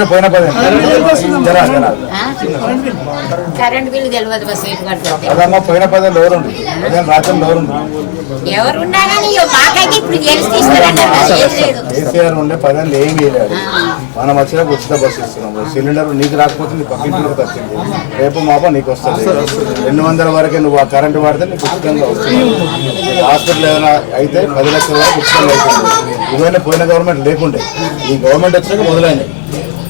ఎవరుండే పోయిన పది జరా జరా కరెంట్ బిల్లు తెలియదు బస్ అదమ్మా పోయిన ఎవరుండి ఎవరు మాకైతే ఇప్పుడు ఏం లేదు. కేసీఆర్ ఉండే పదేళ్ళు ఏం చేయలేదు. మనం వచ్చినా ఉచిత బస్సు ఇస్తున్నాము సిలిండర్ నీకు రాకపోతే నీ పక్కింటికి వచ్చింది. రేపు మాప నీకు వస్తుంది. రెండు వందల వరకే నువ్వు ఆ కరెంటు వాడితే నీకు ఉచితంగా వస్తుంది. హాస్పిటల్ ఏదైనా అయితే పది లక్షల వరకు ఉచితంగా అవుతుంది. ఇవన్నీ పోయిన గవర్నమెంట్ లేకుండే. ఈ గవర్నమెంట్ వచ్చాక మొదలైనవి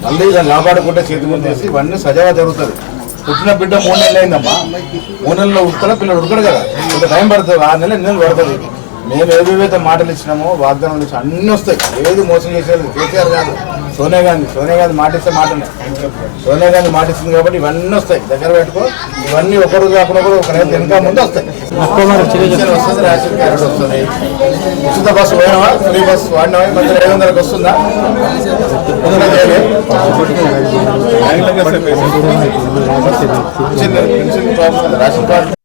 మళ్ళీ దాన్ని కాపాడుకుంటే చేతి ముందు చేసి ఇవన్నీ సజాగా జరుగుతుంది. పుట్టిన బిడ్డ మూడు నెలలు అయిందమ్మా. మూడు నెలల్లో ఉడకడా పిల్లలు ఉడకడు కదా. కొంత టైం పడుతుంది ఆరు నెలలు ఎన్ని నెలలు పడుతుంది. మేము ఏవేవైతే మాటలు ఇచ్చినామో వాగ్దానాలు ఇచ్చినా అన్నీ వస్తాయి. ఏది మోసం చేసేది కేసీఆర్ కాదు సోనియా గాంధీ సోనియా గాంధీ మాటిస్తే మాటనే. సోనియా గాంధీ మాటిస్తుంది కాబట్టి ఇవన్నీ వస్తాయి. దగ్గర పెట్టుకో. ఇవన్నీ ఒకరు కాకుండా కూడా ఒక నెల వెనక ముందు వస్తాయి. వస్తుంది రేషన్ కార్డు వస్తుంది. ఉచిత బస్సు పోయినావా? ఫ్రీ బస్సు వాడినావా? మధ్య ఐదు వందలకు వస్తుందా. రేషన్ కార్డు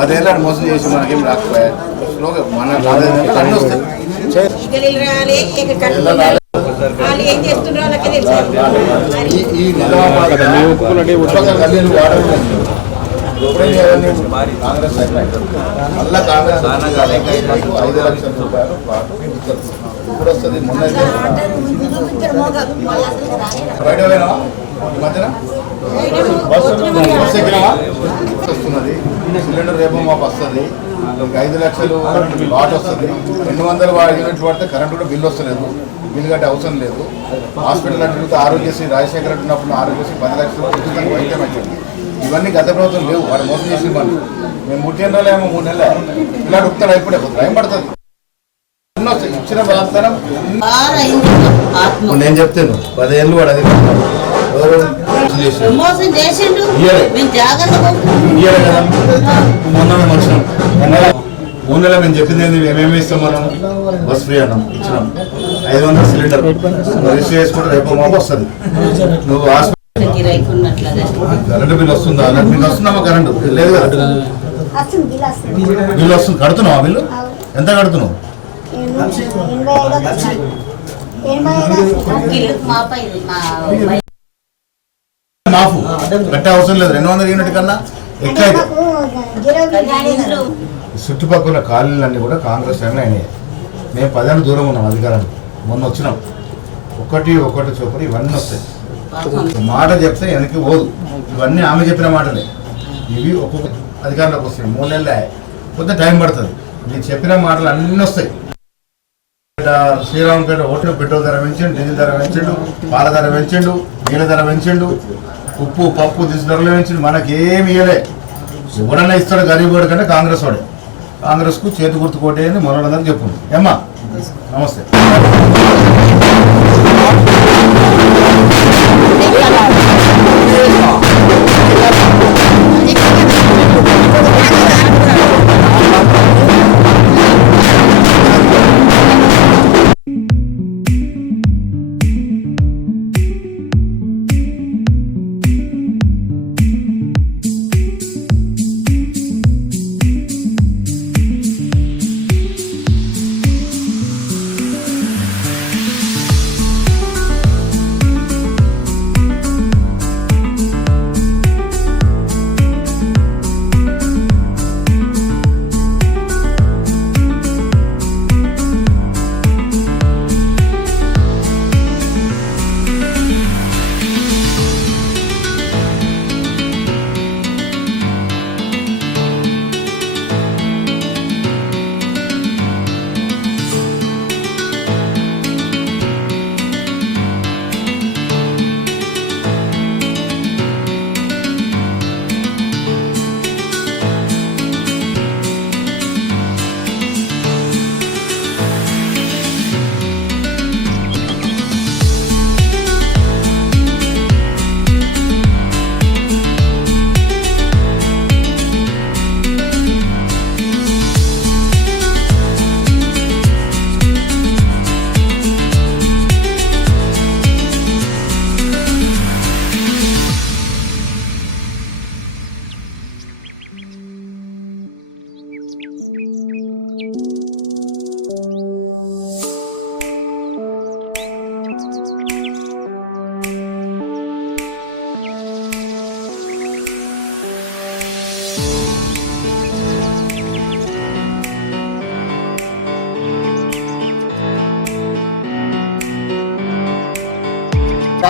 పదేళ్ళని మోసం చేసి మనకేం రాకపోయా? స్లోగా మన రాలేదు అన్నీ వస్తాయి. వాళ్ళు ఏం చేస్తున్నారో వాళ్ళకే తెలుసు కాంగ్రెస్. మళ్ళా కాంగ్రెస్. ఐదు లక్షల రూపాయలు పాటు ఇస్తారు. ఇప్పుడు వస్తుంది మొన్న అయితే బయట పోయినావా ఈ మధ్యన బస్సు ఎక్కినావా వస్తున్నది సిలిండర్ రేపు మాకు వస్తుంది ఒక ఐదు లక్షలు వాట్ వస్తుంది రెండు వందల యూనిట్ వాడితే కరెంట్ కూడా బిల్లు వస్తలేదు బిల్లు కట్టే అవసరం లేదు. హాస్పిటల్ అంటే ఆరోగ్యశ్రీ రాజశేఖర్ రెడ్డి ఉన్నప్పుడు ఆరోగ్యశ్రీ పది లక్షలు ఉచితంగా వైద్యం వచ్చింది ఇవన్నీ గత ప్రభుత్వం లేవు వాడు మోసం చేసి మనం మేము మూడు నెలలు ఏమో మూడు నెలలు. ఇలా ఉత్తాడు అయిపోతే టైం పడుతుంది. ఇచ్చిన వాగ్దానం నేను చెప్తాను పదేళ్ళు వాడు అది మోసం చేసిండు. మేము మొన్న మేము వచ్చినాం మూడు మేము చెప్పింది ఏంది? మేమేమి ఇస్తాం మనం? బస్ ఫ్రీ అన్నాం ఇచ్చినాం. ఐదు వందల సిలిండర్. రిజిస్టర్ చేసుకుంటే రేపు మాకు వస్తుంది. నువ్వు కరెంటు బిల్ వస్తుందా? అన్నట్టు బిల్ వస్తుందమ్మా కరెంటు. బిల్ లేదు కదా. బిల్ వస్తుంది కడుతున్నావా బిల్లు? ఎంత కడుతున్నావు? మాఫు కట్టే అవసరం లేదు. రెండు వందల యూనిట్ కన్నా ఎక్కువ చుట్టుపక్కల అయితే మాకు చుట్టుపక్కల కూడా కాంగ్రెస్ అయినా అయినాయి. మేము పదేళ్ళు దూరం ఉన్నాం అధికారానికి మొన్న వచ్చినాం. ఒకటి ఒకటి చొప్పున ఇవన్నీ వస్తాయి. మాట చెప్తే వెనక్కి పోదు. ఇవన్నీ ఆమె చెప్పిన మాటలే. ఇవి ఒక్కొక్క అధికారంలోకి వస్తాయి. మూడు నెలలే కొంత టైం పడుతుంది. నేను చెప్పిన మాటలు అన్నీ వస్తాయి. శ్రీరామపేట ఓట్లు పెట్రోల్ ధర పెంచండు డీజిల్ ధర పెంచండు పాల ధర పెంచండు నీళ్ళ ధర పెంచండు ఉప్పు పప్పు దిశ ధరలు పెంచండు. మనకేమి ఇవ్వలే ఎవడన్నా ఇస్తాడు గరీబ్ వాడు కంటే కాంగ్రెస్ వాడే. కాంగ్రెస్కు చేతి గుర్తు కోటే అని మనోళ్ళందరూ చెప్పు ఏమ్మా? నమస్తే. Thank you.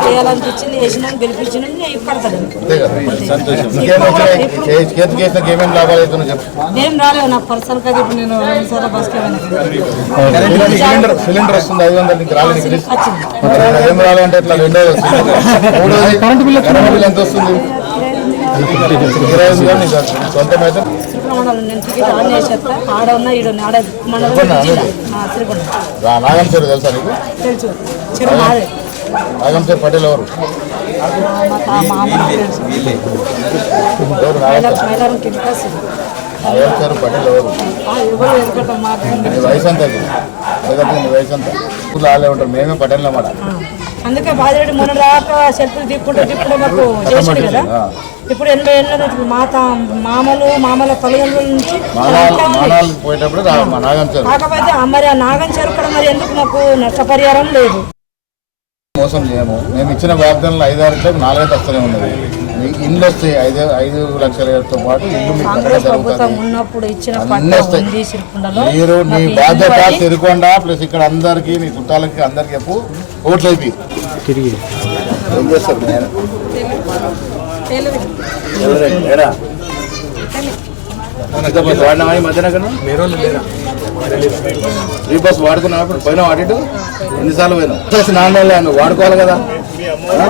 చేయాలనిపించింది వేసినాం గెలిపించినాం లాభాలు అవుతున్నాయి ఏం రాలేదు పర్సనల్ ఇప్పుడు నేను రెండు బస్కి సిలిండర్ సిలిండర్ వస్తుంది ఐదు రాలేదు ఏం రావాలంటే ఇట్లా మూడోది కరెంట్ బిల్ ఎంత వస్తుంది? ఇరవై. సొంతం అయితే మండలం నేను టికెట్ ఆన్ చేసేస్తా ఆడ ఉన్నా ఈడ ఆడ రా- నాగం చెరువు తెలుసా నీకు? తెలుసు. మాదే. నాగం పటేల్ ఎవరు? మా తెలుసు. ఎవరు నాగం చెరువు పటేల్ ఎవరు వయసు? లేకపోతే నీ వయసు ఎంత ఊళ్ళో వాళ్ళే ఉంటారు మేమే పటేల్ అన్నమాట. అందుకే బాధిరెడ్డి మొన్న దాకా సెల్ఫీలు తిప్పుకుంటూ తిప్పుకుంటూ మాకు చేసిండు కదా. ఇప్పుడు ఎనభై ఏళ్ళ నుంచి మా తా మామలు మామల తల్లిదండ్రుల నుంచి పోయేటప్పుడు కాకపోతే మరి ఆ నాగం చెరుకు మరి ఎందుకు మాకు నష్టపరిహారం లేదు? మోసం చేయము. మేము ఇచ్చిన వాగ్దానంలో ఐదారు నాలుగైదు వస్తూనే ఉన్నది. మీకు ఇల్లు వస్తాయి ఐదు ఐదు లక్షలతో పాటు ఇల్లు మీరు నీ బాధ్యత తిరుకొండ ప్లస్ ఇక్కడ అందరికి నీ చుట్టాలకి అందరికి చెప్పు. ఓట్లు అయిపోయి. తిరిగి. ఏం చేస్తారు నేను ఫ్రీ బస్ పోయినావు అటు ఇటు? ఎన్నిసార్లు పోయినావు? ప్లస్ నాన్న నువ్వు వాడుకోవాలి కదా? ఆ?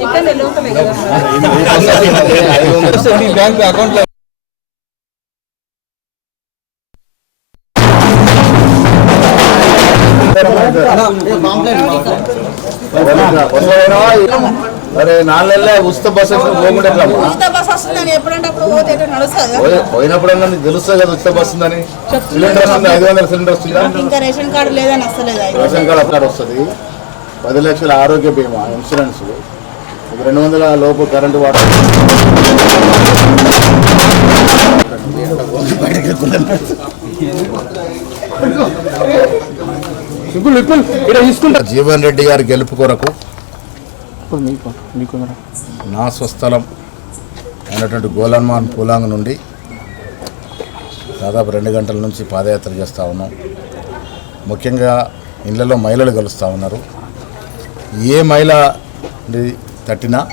ఇక్కడనే నాలుగు ఉచిత బస్ పోకుండా పోయినప్పుడన్నా నీకు తెలుస్తుంది కదా ఉచిత బస్ ఉందని. సిలిండర్ వస్తుంది ఐదు వందల సిలిండర్ వస్తుందా? ఇంకా రేషన్ కార్డు లేదని వస్తలేదు రేషన్ కార్డు అక్కడ వస్తుంది. పది లక్షల ఆరోగ్య బీమా ఇన్సూరెన్స్. రెండు వందల లోపు కరెంటు వాటర్. జీవన్ రెడ్డి గారి గెలుపు కొరకు మీకు మీకు నా స్వస్థలం అయినటువంటి గోలన్మాన్ పూలాంగ్ నుండి దాదాపు రెండు గంటల నుంచి పాదయాత్ర చేస్తూ ఉన్నాం. ముఖ్యంగా ఇళ్ళలో మహిళలు కలుస్తూ ఉన్నారు. ఏ మహిళ తట్టినా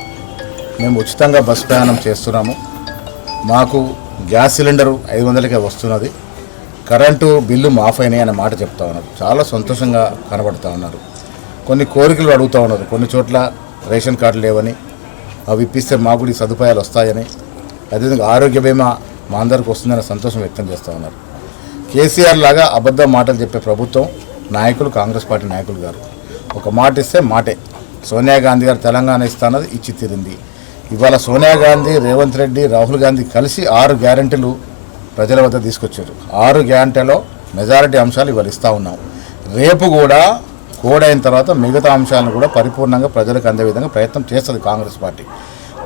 మేము ఉచితంగా బస్ ప్రయాణం చేస్తున్నాము. మాకు గ్యాస్ సిలిండరు ఐదు వందలకే వస్తున్నది. కరెంటు బిల్లు మాఫ్ అయినాయి అనే మాట చెప్తా ఉన్నారు. చాలా సంతోషంగా కనబడుతూ ఉన్నారు. కొన్ని కోరికలు అడుగుతూ ఉన్నారు. కొన్ని చోట్ల రేషన్ కార్డులు లేవని అవి ఇప్పిస్తే మాకు కూడా ఈ సదుపాయాలు వస్తాయని అదేవిధంగా ఆరోగ్య బీమా మా అందరికి వస్తుందని సంతోషం వ్యక్తం చేస్తూ ఉన్నారు. కేసీఆర్ లాగా అబద్ధ మాటలు చెప్పే ప్రభుత్వం నాయకులు కాంగ్రెస్ పార్టీ నాయకులు గారు. ఒక మాట ఇస్తే మాటే. సోనియా గాంధీ గారు తెలంగాణ ఇస్తానది ఇచ్చి తీరింది. ఇవాళ సోనియా గాంధీ రేవంత్ రెడ్డి రాహుల్ గాంధీ కలిసి ఆరు గ్యారంటీలు ప్రజల వద్ద తీసుకొచ్చారు. ఆరు గ్యారంటీలో మెజారిటీ అంశాలు ఇవాళ ఇస్తూ ఉన్నాం. రేపు కూడా కోడ్ అయిన తర్వాత మిగతా అంశాలను కూడా పరిపూర్ణంగా ప్రజలకు అందే విధంగా ప్రయత్నం చేస్తుంది కాంగ్రెస్ పార్టీ.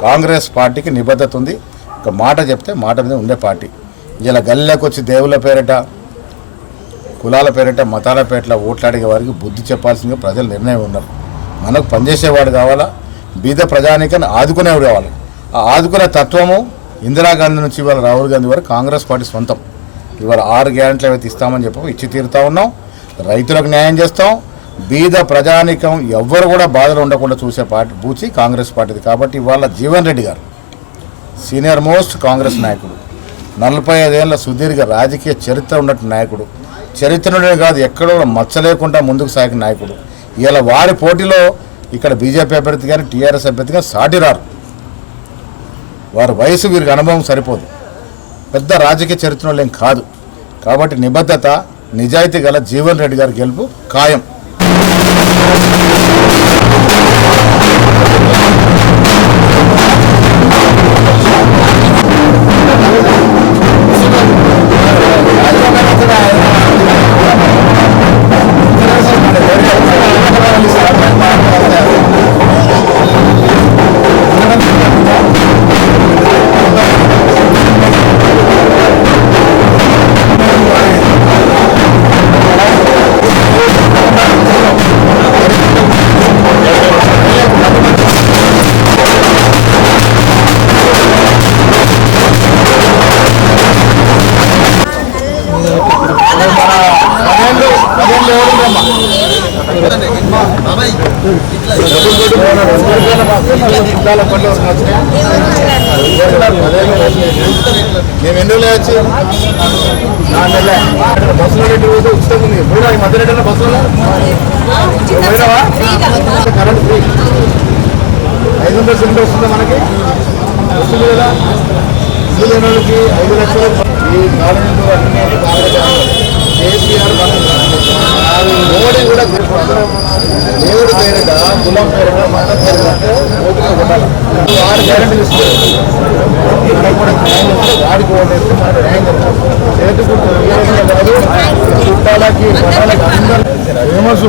కాంగ్రెస్ పార్టీకి నిబద్ధత ఉంది. ఒక మాట చెప్తే మాట మీద ఉండే పార్టీ. ఇలా గల్లీలోకి వచ్చి దేవుళ్ళ పేరిట కులాల పేరిట మతాల పేరిట ఓట్లాడే వారికి బుద్ధి చెప్పాల్సిందిగా ప్రజలు నిర్ణయం ఉన్నారు. మనకు పనిచేసేవాడు కావాలా? బీద ప్రజానికని ఆదుకునేవాడు కావాలి. ఆ ఆదుకునే తత్వము ఇందిరాగాంధీ నుంచి ఇవాళ రాహుల్ గాంధీ వరకు కాంగ్రెస్ పార్టీ సొంతం ఇవాళ ఆరు గ్యారెంట్లు ఏవైతే ఇస్తామని చెప్పి ఇచ్చి తీరుతా ఉన్నాం. రైతులకు న్యాయం చేస్తాం. బీద ప్రజానికం ఎవ్వరు కూడా బాధలు ఉండకుండా చూసే పార్టీ బూచి కాంగ్రెస్ పార్టీది. కాబట్టి ఇవాళ జీవన్ రెడ్డి గారు సీనియర్ మోస్ట్ కాంగ్రెస్ నాయకుడు నలభై ఐదేళ్ళ సుదీర్ఘ రాజకీయ చరిత్ర ఉన్నట్టు నాయకుడు చరిత్రనే కాదు ఎక్కడో మచ్చ లేకుండా ముందుకు సాగిన నాయకుడు. ఇలా వారి పోటీలో ఇక్కడ బీజేపీ అభ్యర్థి కానీ టీఆర్ఎస్ అభ్యర్థి కానీ సాటి రారు. వారి వయసు వీరికి అనుభవం సరిపోదు. పెద్ద రాజకీయ చరిత్రలో ఏం కాదు. కాబట్టి నిబద్ధత నిజాయితీ గల జీవన్ రెడ్డి గారి గెలుపు ఖాయం. I'm sorry. మేము ఎన్ని రోజులు వచ్చి నాలుగు నెలలే. బస్సులో రెండు రోజులు ఉచితం ఉంది. పోయినా ఈ మధ్య రెండు బస్సులో? పోయినావా? Current free. ఐదు వందల సిలిండర్ వస్తుందా మనకి? వస్తుంది కదా. ఇల్లు లేని వాళ్ళకి ఐదు లక్షలు. ఈ గవర్నమెంట్ అన్ని బాగా కేసీఆర్ మోడీ కూడా దేవుడి పేరిట కులం పేరిట మత పేరిట ఓటుగా కొట్టాలి? వాడు గ్యారెంటీ ఇస్తారు మనకు కూడా న్యాయం. వాడికి ఓటేస్తే మనకు న్యాయం కాదు. చుట్టాలకి పట్టాలకి అందరూ ఫేమస్.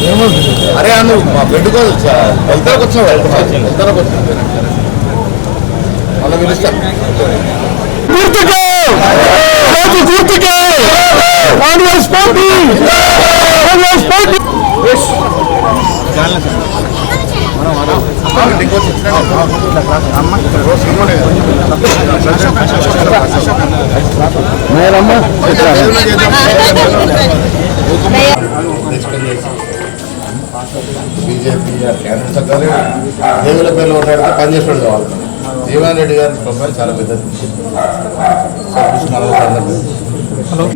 ఫేమస్. అరే నువ్వు మా బిడ్డకు వెళ్తారకు వచ్చావు వెళ్తారకు వచ్చావు మళ్ళీ పిలుస్తాను గుర్తుకే! రోజు గుర్తుకే! Congress party Congress party Meramma BJP కేంద్ర సర్కారు దేవుల పేర్లు ఓట్లాడితే పనిచేసాడు కావాలి జీవన్ రెడ్డి గారి ప్రొఫైల్ చాలా పెద్దది హలో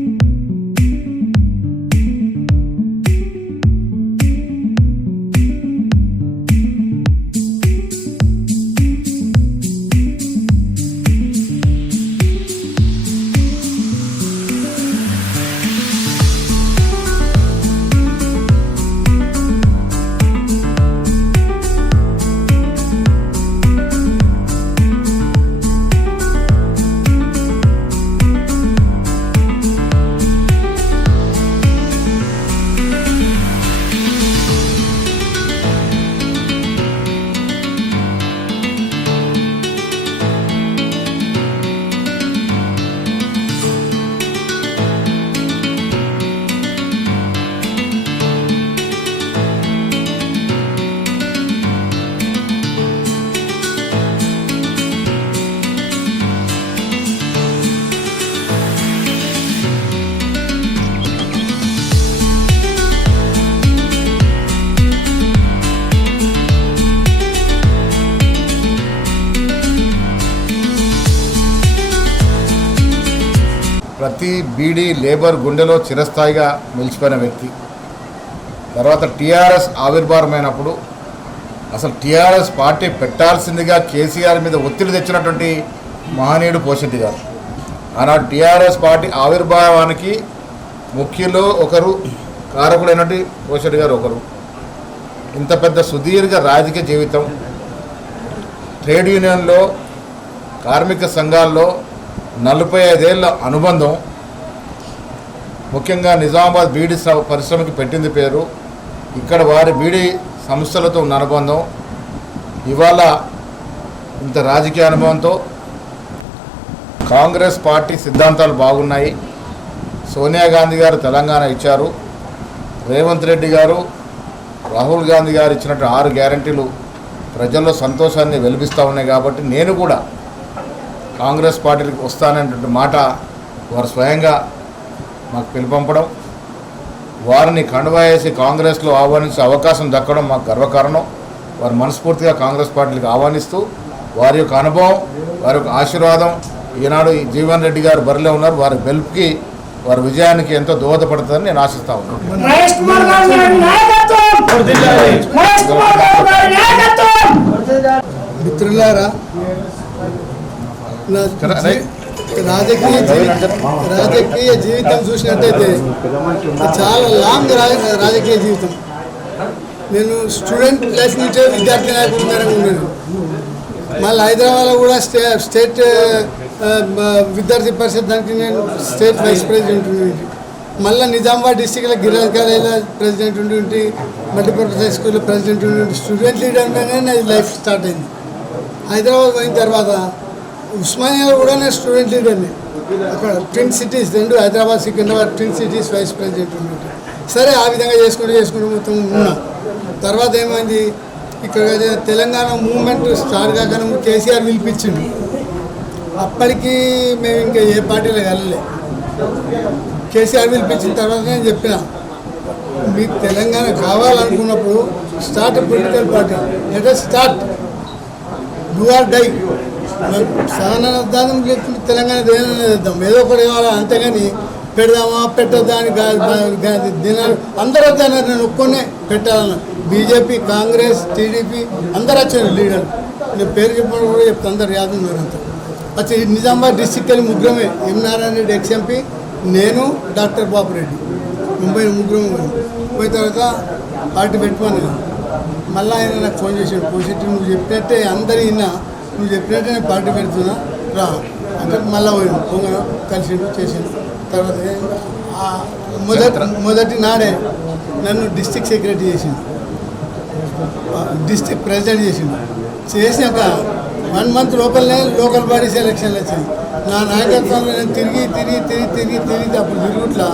వ్యక్తి బీడీ లేబర్ గుండెలో చిరస్థాయిగా నిలిచిపోయిన వ్యక్తి. తర్వాత టీఆర్ఎస్ ఆవిర్భావమైనప్పుడు అసలు టీఆర్ఎస్ పార్టీ పెట్టాల్సిందిగా కేసీఆర్ మీద ఒత్తిడి తెచ్చినటువంటి మహనీయుడు పోషెడ్డి గారు. ఆనాడు టీఆర్ఎస్ పార్టీ ఆవిర్భావానికి ముఖ్యలో ఒకరు కారకుడైనటువంటి పోషెడ్డి గారు ఒకరు. ఇంత పెద్ద సుదీర్ఘ రాజకీయ జీవితం ట్రేడ్ యూనియన్లో కార్మిక సంఘాల్లో నలభై ఐదేళ్ళ అనుబంధం ముఖ్యంగా నిజామాబాద్ బీడీ పరిశ్రమకి పెట్టింది పేరు. ఇక్కడ వారి బీడీ సంస్థలతో ఉన్న అనుబంధం. ఇవాళ ఇంత రాజకీయ అనుభవంతో కాంగ్రెస్ పార్టీ సిద్ధాంతాలు బాగున్నాయి. సోనియా గాంధీ గారు తెలంగాణ ఇచ్చారు. రేవంత్ రెడ్డి గారు రాహుల్ గాంధీ గారు ఇచ్చినట్టు ఆరు గ్యారంటీలు ప్రజల్లో సంతోషాన్ని వెలిపిస్తూ ఉన్నాయి కాబట్టి నేను కూడా కాంగ్రెస్ పార్టీకి వస్తానన్నటువంటి మాట వారు స్వయంగా మాకు పిలుపంపడం వారిని కండువా వేసి కాంగ్రెస్లో ఆహ్వానించే అవకాశం దక్కడం మాకు గర్వకారణం. వారు మనస్ఫూర్తిగా కాంగ్రెస్ పార్టీకి ఆహ్వానిస్తూ వారి యొక్క అనుభవం వారి యొక్క ఆశీర్వాదం ఈనాడు ఈ జీవన్ రెడ్డి గారు బరిలో ఉన్నారు. వారి గెలుపుకి వారి విజయానికి ఎంతో దోహదపడుతుందని నేను ఆశిస్తా ఉన్నాను. మహేష్ కుమార్ గౌడ్ గారి నాయకత్వం! మహేష్ కుమార్ గౌడ్ గారి నాయకత్వం! మిత్రులారా నా జీ- రాజకీయ జీవితం రాజకీయ జీవితం చూసినట్టయితే చాలా లాంగ్ రాజకీయ జీవితం. నేను స్టూడెంట్ లైఫ్ నుంచే విద్యార్థి నాయకుడు ఉన్నాను. మళ్ళీ హైదరాబాద్లో కూడా స్టే స్టేట్ విద్యార్థి పరిషత్ దానికి నేను స్టేట్ వైస్ ప్రెసిడెంట్ ఉండి మళ్ళీ నిజామాబాద్ డిస్టిక్లో గిరిజన ప్రెసిడెంట్ ఉండి ఉండి మల్టీపర్పస్ హై స్కూల్లో ప్రెసిడెంట్ ఉండి ఉండి స్టూడెంట్ లీడర్గానే నా లైఫ్ స్టార్ట్ అయింది. హైదరాబాద్ పోయిన తర్వాత ఉస్మానియా కూడా నేను స్టూడెంట్ లీడర్ని. అక్కడ ట్విన్ సిటీస్ రెండు Hyderabad Secunderabad twin cities vice president ఉన్నట్టు సరే ఆ విధంగా చేసుకుంటూ చేసుకుంటూ మొత్తం ఉన్నా. తర్వాత ఏమైంది? ఇక్కడ తెలంగాణ మూమెంట్ స్టార్ట్ కాక కేసీఆర్ పిలిపించిండు. అప్పటికి మేము ఇంకా ఏ పార్టీలో వెళ్ళలే. కేసీఆర్ పిలిపించిన తర్వాత నేను చెప్పిన. మీకు తెలంగాణ కావాలనుకున్నప్పుడు start political party let start do or die సహన దానం తెలంగాణ దేనిద్దాం ఏదో ఒకటి కావాలి? అంతేగాని పెడదామా? పెట్టద్దా అని దినాలు అందరూ వద్దన్నారు నేను ఒక్కొనే పెట్టాలన్నా. బీజేపీ కాంగ్రెస్ టీడీపీ అందరూ వచ్చారు లీడర్. నేను పేరు చెప్పినప్పుడు కూడా చెప్తా అందరు యాదన్నారు అంతా. వచ్చి నిజామాబాద్ డిస్టిక్ వెళ్ళి ముగ్గురమే M Narayana Reddy ex MP నేను డాక్టర్ బాబు రెడ్డి ముంబై ముగ్గురం పోయిన. తర్వాత పార్టీ పెట్టుకోని మళ్ళీ ఆయన నాకు ఫోన్ చేశాడు పోషెట్టి నువ్వు చెప్పినట్టే అందరి విన్నా నువ్వు చెప్పినట్టే నేను పార్టీ పెడుతున్నా. రా. అంటే మళ్ళీ పోయాను పొంగ కలిసిండు చేసిండు. తర్వాత మొదటి మొదటి నాడే నన్ను డిస్టిక్ సెక్రటరీ చేసిండు. డిస్టిక్ ప్రెసిడెంట్ చేసిండు. చేసినాక వన్ మంత్ లోపలనే లోకల్ బాడీస్ ఎలక్షన్లు వచ్చాయి. నా నాయకత్వంలో నేను తిరిగి తిరిగి తిరిగి తిరిగి తిరిగి అప్పుడు తిరుగుట్లా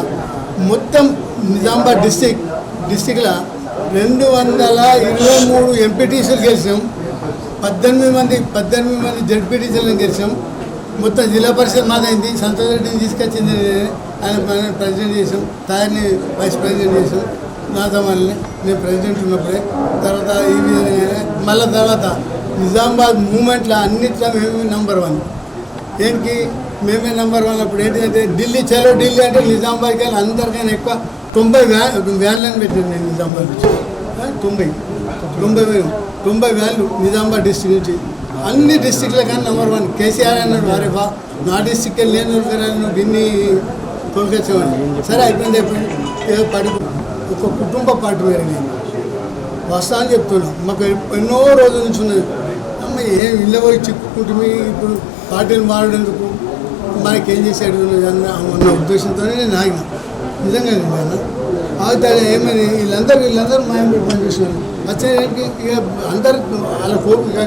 మొత్తం నిజామాబాద్ డిస్టిక్ డిస్టిక్లో రెండు వందల ఇరవై మూడు ఎంపీటీసీలు గెలిచాం పద్దెనిమిది మంది పద్దెనిమిది మంది జడ్పీటీసీలను గెలిచాం మొత్తం జిల్లా పరిషత్ మాదైంది. సంతోష్ రెడ్డిని తీసుకొచ్చింది. ఆయన ప్రెసిడెంట్ చేసాం తాయని వైస్ ప్రెసిడెంట్ చేసాం నాతో వాళ్ళని నేను ప్రెసిడెంట్ ఉన్నప్పుడే. తర్వాత ఈ విధంగా మళ్ళీ తర్వాత నిజామాబాద్ మూమెంట్లో అన్నిట్లో మేమే నెంబర్ వన్ ఏంటి? మేమే నెంబర్ వన్ అప్పుడు ఏంటంటే ఢిల్లీ చలో ఢిల్లీ అంటే నిజామాబాద్ కానీ అందరికైనా ఎక్కువ తొంభై వ్యాన్ వ్యాన్లను పెట్టింది నేను నిజామాబాద్ నుంచి తొంభై. తొంభై వేలు. తొంభై వ్యాన్లు నిజామాబాద్ డిస్టిక్ నుంచి. అన్ని డిస్టిక్ల కానీ నెంబర్ వన్ కేసీఆర్ అన్నాడు వారే బా నా డిస్టిక్ లేని నేను దొరికాను నువ్వు గిన్ని తోలుకొచ్చామని సరే అయిపోయింది అయిపోయింది. పడి ఒక కుటుంబ పార్టీ పెరిగింది వస్తా అని చెప్తున్నా. మాకు ఎన్నో రోజుల నుంచి ఉన్నది. అమ్మ ఏం ఇళ్ళ పోయి చిక్కుకుంటుంది ఇప్పుడు పార్టీలు మారేందుకు మనకేం చేసేది ఉన్నది అన్న అన్న ఉద్దేశంతోనే నేను ఆగిన. నిజంగా నేను ఆగిన. ఆగితే ఏమని వీళ్ళందరూ వీళ్ళందరూ మాయం పెట్టి పనిచేస్తున్నారు ఇక అందరు వాళ్ళ కోరిక